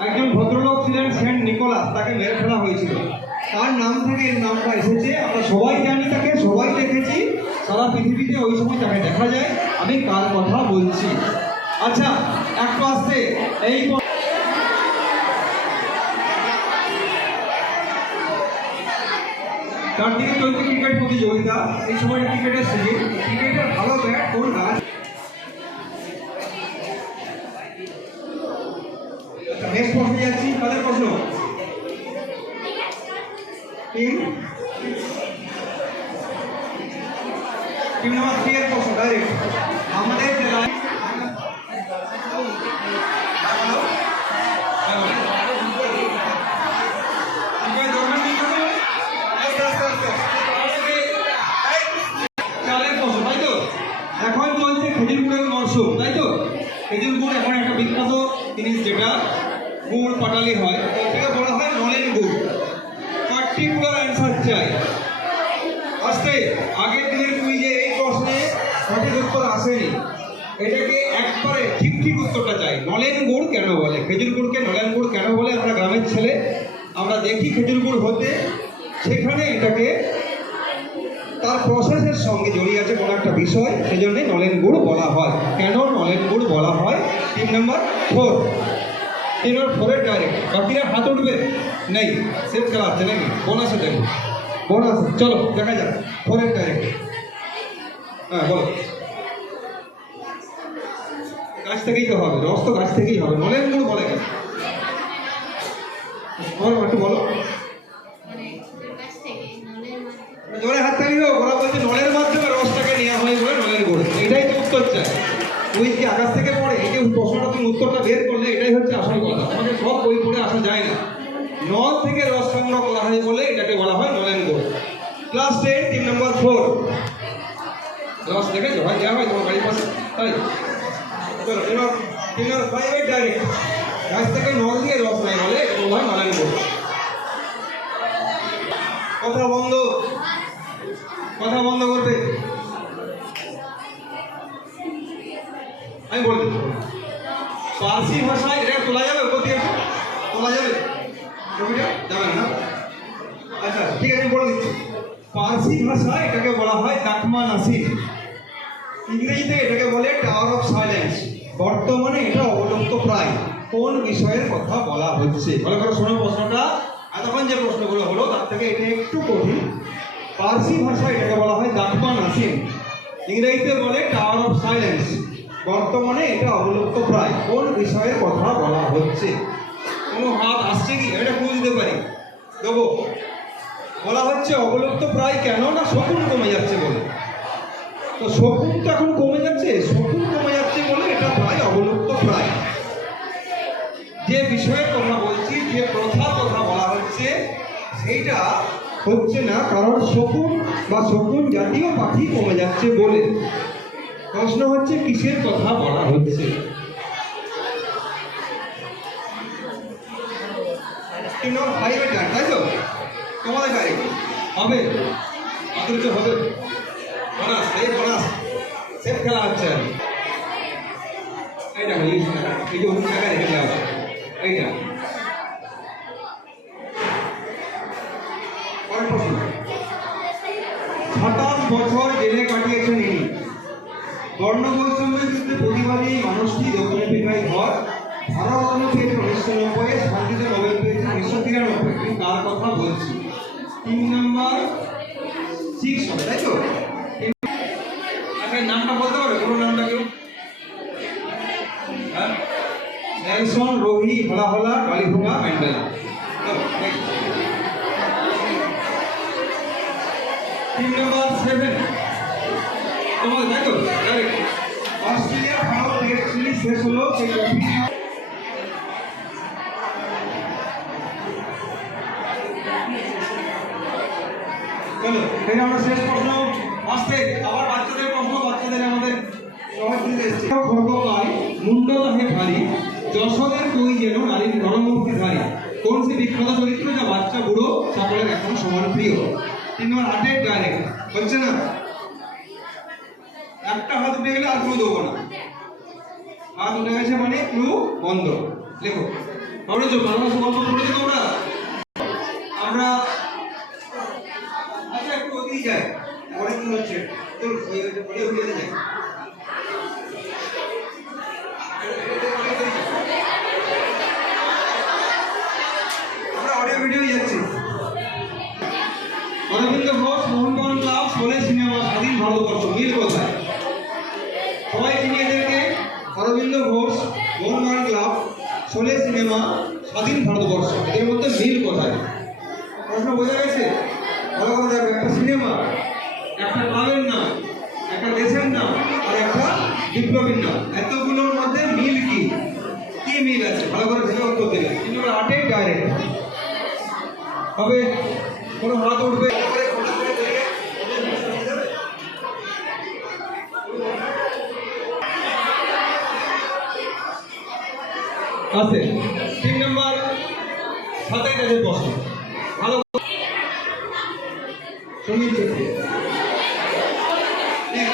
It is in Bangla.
একজন ভদ্রলোক ছিলেন সেন্ট নিকোলাস, তাকে মেরে ফেলা হয়েছিল। তার নাম থেকে এর নামটা এসেছে, আমরা সবাই জানি তাকে, সবাই দেখেছি, সারা পৃথিবীতে ওই সময় তাকে দেখা যায়, আমি কার কথা বলছি। আচ্ছা একটু আসতে, এই প- তার দিকে চলছে ক্রিকেট প্রতিযোগিতা, এই সময়টা ক্রিকেটের সিজন ক্রিকেটের ভালো ব্যাট কোন গাছ নেক্সট প্রশ্নে যাচ্ছি কাদের প্রশ্ন টিম এখন চলছে খেজুর গুড়ের মরশুম, তাই তো? খেজুর গুড় এখন একটা বিখ্যাত জিনিস যেটা গুড় পাটালি হয়। এটাকে বলা হয় নলেন গুড়। পার্টিকুলার অ্যান্সার চাই। আস্তে আগের উত্তর আসেনি। এটাকে একবারে ঠিক ঠিক উত্তরটা চাই। নলেন গুড় কেন বলে? খেজুর গুড়কে নলেন গুড় কেন বলে? আমরা গ্রামের ছেলে। আমরা দেখি খেজুর গুড় হতে। সেখানে এটাকে তার প্রসেসের সঙ্গে জড়িয়ে আছে কোনো একটা বিষয়। সেজন্য নলেন গুড় বলা হয়। কেন নলেন গুড় বলা হয়? তিন নম্বর, ফোর। তিন নম্বর ফোরের ডাইরেক্ট বাকিরা হাত উঠবে? নেই। সেফ খেলা হচ্ছে নাকি? বোনাসে দেবো বোনাস চলো, দেখা যাক। ফোরের ডাইরেক্ট হ্যাঁ বলো। গাছ থেকেই তো হবে রস তো গাছ থেকেই হবে নলেন গুড় বলে। একটু বলো। জোরে হাত তালিও ওরা বলছে নলের মাধ্যমে রসটাকে নেওয়া হয় বলে নলের গুড়। এটাই তো উত্তর চাই। তুই কি আকাশ থেকে পড়ে, এই যে প্রশ্নটা তুমি উত্তরটা বের করলে, এটাই হচ্ছে আসল কথা। আমাদের সব বই পড়ে আসা যায় না। নল থেকে রস সংগ্রহ করা হয় বলে এটাকে বলা হয় নলেন গুড়। ক্লাস টেন, তিন নম্বর ফোর রস দেখেছ? ভাই দেওয়া হয় তোমার বাড়ির পাশে। তাই? এবার তিন নম্বর ডাইরেক্ট গাছ থেকে নল দিয়ে রস নেয় বলে বলা হয় নলেন গুড় কথা বন্ধ। কথা বন্ধ করবে আমি বলি পার্সি ভাষায় এটা তোলা যাবে একটু? তোলা যাবে? ছবিটা? যাবে না আচ্ছা ঠিক আছে বলে দিচ্ছি। পার্সি ভাষায় এটাকে বলা হয় কাকমা নাসির। ইংরেজিতে এটাকে বলে টাওয়ার অফ সাইলেন্স বর্তমানে এটা অবলুপ্ত প্রায়। কোন বিষয়ের কথা বলা হচ্ছে? ভালো করে শোনো প্রশ্নটা। এতক্ষণ যে প্রশ্নগুলো হলো, তার থেকে এটা একটু কঠিন। পার্সি ভাষায় এটাকে বলা হয় দাকমা নাসিম ইংরেজিতে বলে টাওয়ার অফ সাইলেন্স। বর্তমানে এটা অবলুপ্ত প্রায়। কোন বিষয়ের কথা বলা হচ্ছে? কোনো হাত আসছে কি? এটা দিতে পারি। দেবো। বলা হচ্ছে অবলুপ্ত প্রায় কেন না শকুন কমে যাচ্ছে বলে। তো শকুন তো এখন কমে যাচ্ছে, শকুন কমে যাচ্ছে বলে এটা প্রায় অবলুপ্ত প্রায়। যে বিষয়ের কথা বলছি, যে প্রথা কথা বলা হচ্ছে, সেইটা হচ্ছে না, কারণ শকুন বা শকুন জাতীয় পাখি কমে যাচ্ছে বলে। প্রশ্ন হচ্ছে, কিসের কথা বলা হচ্ছে? তোমাদের গাড়ি? হবে? অথচ হবে। এই খেলা হচ্ছে। এইটা এই যে অন্য টাকা রেখে দেওয়া এইটা সাতাশ বছর জেলে কাটিয়েছেন ইনি। বর্ণ বৈষম্যের বিরুদ্ধে প্রতিবাদী মানুষটি দক্ষিণ আফ্রিকায় ঘর উনিশশো নব্বই শান্তিতে নোবেল পেয়েছেন উনিশশো তিরানব্বই। আমি তার কথা বলছি? তিন নম্বর সিক্স তাই তো? নেলসন রোহি হলা হলা কালিভোগা ম্যান্ডেলা। তিন নম্বর সেভেন তোমাদের তাই তো Correct. অস্ট্রেলিয়া ভারত সিরিজ শেষ হলো, সেই আমরা শেষ আসতে আবার বাচ্চাদের বাচ্চাদের আমাদের সহজ দিতে এসছে মুন্ডলা হে ভারী। যশোদের কই যেন নারীর নরমুখী ধারী কোন সে বিখ্যাত চরিত্র, যা বাচ্চা, বুড়ো, সকলের এখন সমান প্রিয়। তিন নম্বর হাতের ডাইরেক্ট হচ্ছে না? একটা হাত উঠে গেলে আর ক্লু দেবো না। হাত উঠে গেছে মানে ক্লু বন্ধ। লেখো। আমরা বাংলা গল্প পড়েছি তোমরা? আমরা আচ্ছা একটু ওদিকে যাই। অনেক দিন হচ্ছে? ওই যাই আমরা অডিও ভিডিও যাচ্ছি অরবিন্দ ঘোষ, মোহনবাগান ক্লাব, শোলে সিনেমা, স্বাধীন ভারতবর্ষ মিল কোথায়? সবাই চিনি এদেরকে? অরবিন্দ ঘোষ, মোহনবাগান ক্লাব, শোলে সিনেমা, স্বাধীন ভারতবর্ষ, এদের মধ্যে মিল কোথায়? প্রশ্ন বোঝা গেছে? ভালো করে দেখো, একটা সিনেমা, একটা ক্লাবের নাম, একটা দেশের নাম, আর একটা বিপ্লবীর নাম। এতগুলোর মধ্যে মিল কি? কি মিল আছে? ভালো করে ভেবে উত্তর দেবে তিন নম্বর আটে ডাইরেক্ট হবে? কোনো হাত উঠবে। আছে। তিন নম্বর সাতাই আছে প্রশ্ন ভালো। এক,